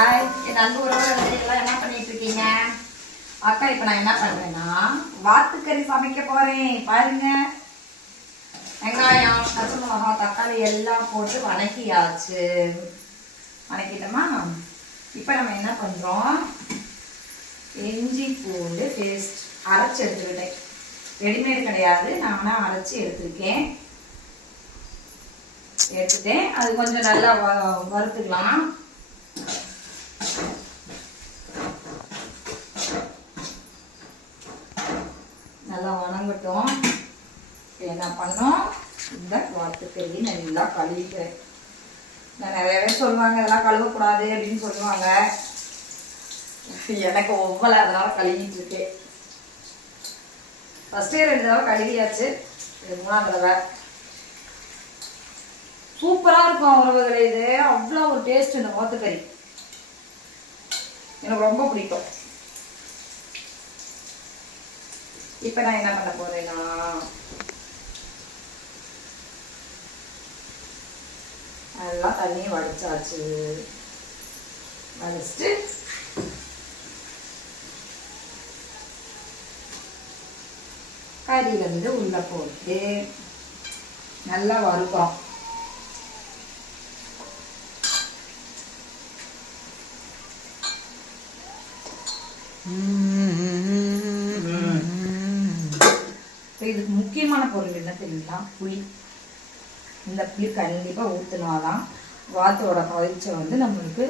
Hi என் அன்பு உறவுகள் என்ன பண்ணிட்டு இருக்கீங்க? அக்கா இப்போ நான் என்ன பண்றேன்னா வாத்துக்கறி சமைக்க போறேன். பாருங்க, வெங்காயம், பச்சை மிளகா, தக்காளி எல்லாம் போட்டு வணக்கியாச்சு. வணக்கிட்டோமா? இப்போ நம்ம என்ன பண்றோம், இஞ்சி பூண்டு பேஸ்ட் அரைச்சி எடுத்துக்கிட்டேன். ரெடிமேட் கிடையாது, நானா அரைச்சி எடுத்துட்டேன். அது கொஞ்சம் நல்லா வறுத்துக்கலாம். நல்லா வணங்கட்டும். என்ன பண்ணோம், இந்த வாத்துக்கறி நல்லா கழுவிக்கிறேன். நான் நிறையவே சொல்லுவாங்க இதெல்லாம் கழுவக்கூடாது அப்படின்னு சொல்லுவாங்க. எனக்கு ஒவ்வொரு அதனால கழுவிட்டு இருக்கேன். ஃபர்ஸ்டே 2 தடவை கழுவியாச்சு, 3ஆவது தடவை. சூப்பரா இருக்கும் உறவுகளே. இது அவ்வளோ ஒரு டேஸ்ட் இந்த வாத்துக்கறி, எனக்கு ரொம்ப பிடிக்கும். இப்ப நான் என்ன பண்ண போறேன்னா, நல்லா தண்ணி வடிச்சாச்சு. வடிச்சிட்டு கறியில இருந்து உள்ள போட்டு நல்லா வறுப்போம். இதுக்கு முக்கியமான பொருள் என்ன தெரியுங்களா? புளி. இந்த புளி கண்டிப்பா ஊற்றினாதான் வாத்தோட கவிச்சை வந்து நம்மளுக்கு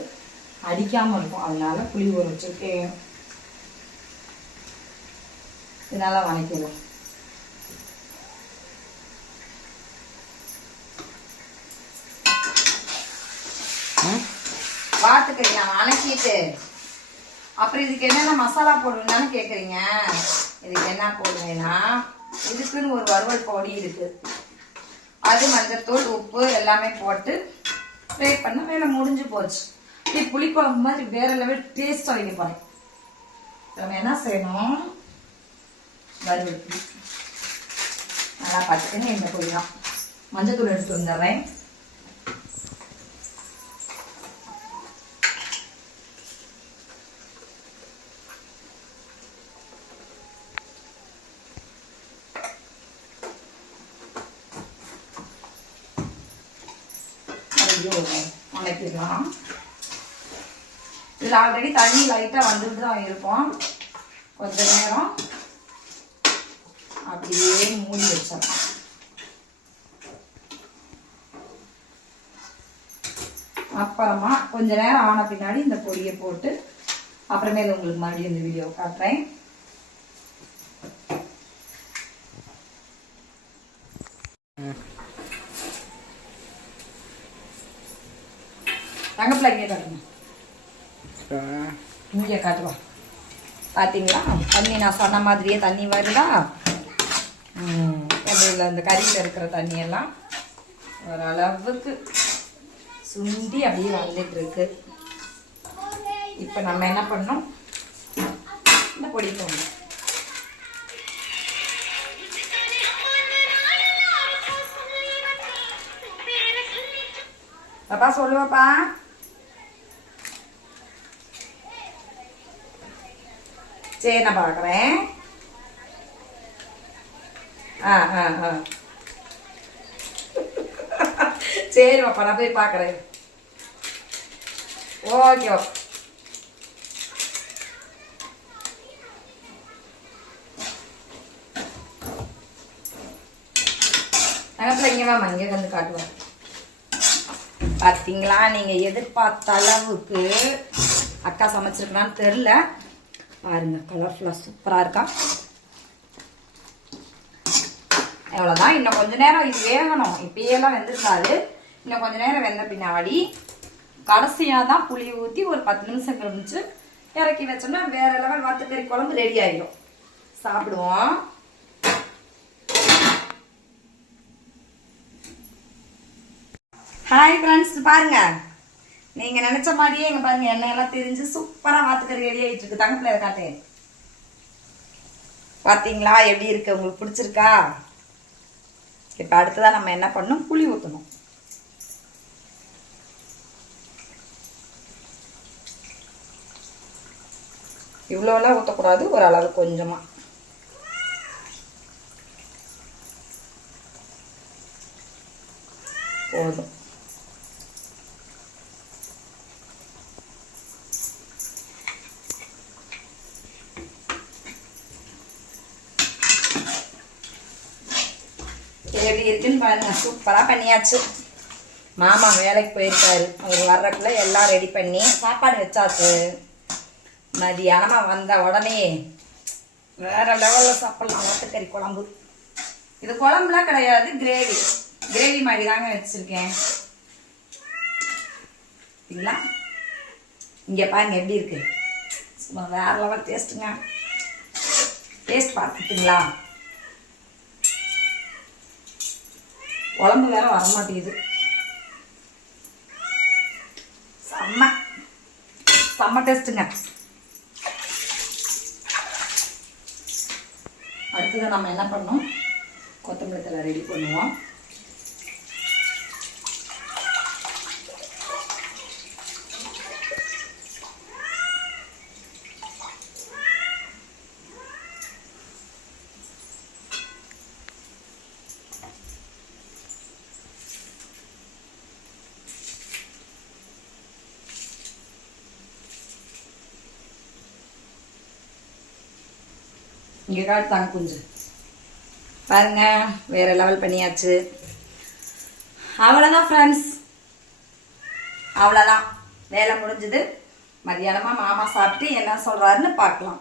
அடிக்காம இருக்கும். அதனால புளி ஊற வச்சிருக்கேன். இதனால வணக்கலாம். வாத்துக்கறி நான் வணக்கிட்டு அப்புறம் இதுக்கு என்னென்ன மசாலா போடுவேன்னு கேட்குறீங்க. இதுக்கு என்ன போடுவேன்னா, இதுக்குன்னு ஒரு வறுவல் பொடி இருக்கு. அது மஞ்சத்தூள், உப்பு எல்லாமே போட்டு ஃப்ரை பண்ண வேலை முடிஞ்சு போச்சு. இப்படி புளிக்குழம்பு மாதிரி வேற லெவல் டேஸ்ட் வைக்க போறேன். நம்ம என்ன செய்யணும், வறுவல் நல்லா பட்டுன்னு இந்த பொடி தான். மஞ்சத்தூள் எடுத்து வந்துடுறேன். வணக்கிடலாம். இதில் ஆல்ரெடி தண்ணி லைட்டாக வந்துட்டு தான் இருக்கும். கொஞ்ச நேரம் அப்படியே மூடி வச்சிடலாம். அப்புறமா கொஞ்ச நேரம் ஆன பின்னாடி இந்த பொடியை போட்டு அப்புறமேல உங்களுக்கு மறுபடியும் இந்த வீடியோ காட்டுறேன். தங்கப்பில் இங்கே காட்டுங்க, இங்கே காட்டுவா. பார்த்தீங்களா, தண்ணி நான் சொன்ன மாதிரியே தண்ணி வருதா? அந்த கறியில் இருக்கிற தண்ணியெல்லாம் ஓரளவுக்கு சுண்டி அப்படியே வந்துட்டு இருக்கு. இப்போ நம்ம என்ன பண்ணோம், இந்த பொடி போடணும். பாப்பா சொல்லுவாப்பா. சரி நான் பார்க்குறேன். சரி பாப்பா, நான் போய் பார்க்குறேன். Okay okay. நகத்தில் இங்கே வாமா, இங்கே வந்து காட்டுவேன். பார்த்தீங்களா, நீங்கள் எதிர்பார்த்த அளவுக்கு அக்கா சமைச்சிருக்கலான்னு தெரில. பாருங்க, கலர்ஃபுல்லாக சூப்பராக இருக்கா. எவ்வளோதான். இன்னும் கொஞ்ச நேரம் இது வேகணும். இப்பயெல்லாம் வெந்திருக்காது. இன்னும் கொஞ்ச நேரம் வெந்த பின்னாடி கடைசியாக தான் புளி ஊற்றி ஒரு 10 நிமிஷம் கழிச்சு இறக்கி வச்சோம்னா வேற லெவல் வாத்துக்கறி குழம்பு ரெடி ஆகிடும். சாப்பிடுவோம். ஹாய் ஃப்ரெண்ட்ஸ், பாருங்க, நீங்கள் நினச்ச மாதிரியே எங்கள் பாருங்க எண்ணெயெல்லாம் தெரிஞ்சு சூப்பராக வாத்துக்கறி ரெடி ஆகிட்டு இருக்கு. தங்கப்பில் அதை காட்டேன். பார்த்தீங்களா எப்படி இருக்கு, உங்களுக்கு பிடிச்சிருக்கா? இப்போ அடுத்ததான் நம்ம என்ன பண்ணணும், புளி ஊற்றணும். இவ்வளோலாம் ஊற்றக்கூடாது, ஒரு அளவு கொஞ்சமாக. போதும். எப்படி இருக்குன்னு பாருங்க. சூப்பராக பண்ணியாச்சு. மாமா வேலைக்கு போயிருக்காரு, அவர் வர்றதுக்குள்ள எல்லாம் ரெடி பண்ணி சாப்பாடு வச்சாச்சு. மதியானமாக வந்த உடனே வேற லெவலில் சாப்பிடலாம். ஒட்டுக்கறி குழம்பு. இது குழம்புலாம் கிடையாது, கிரேவி. கிரேவி மாதிரி தாங்க வச்சுருக்கேன். சரிங்களா? இங்கே பாருங்க எப்படி இருக்கு. சும்மா வேற லெவல் டேஸ்ட்டுங்க. டேஸ்ட் பார்த்துட்டுங்களா? குழம்பு வேற வரமாட்டேங்குது. செம்ம செம்ம டேஸ்ட்டுங்க. அடுத்தது நம்ம என்ன பண்ணோம், கொத்தமல்லி தழை ரெடி பண்ணுவோம். இங்கே காட்டுத்தாங்க கொஞ்சம் பாருங்க. வேறு லெவல் பண்ணியாச்சு. அவ்வளோதான் ஃப்ரெண்ட்ஸ், அவ்வளோதான் வேலை முடிஞ்சுது. மதியானமாக மாமா சாப்பிட்டு என்ன சொல்கிறாருன்னு பார்க்கலாம்.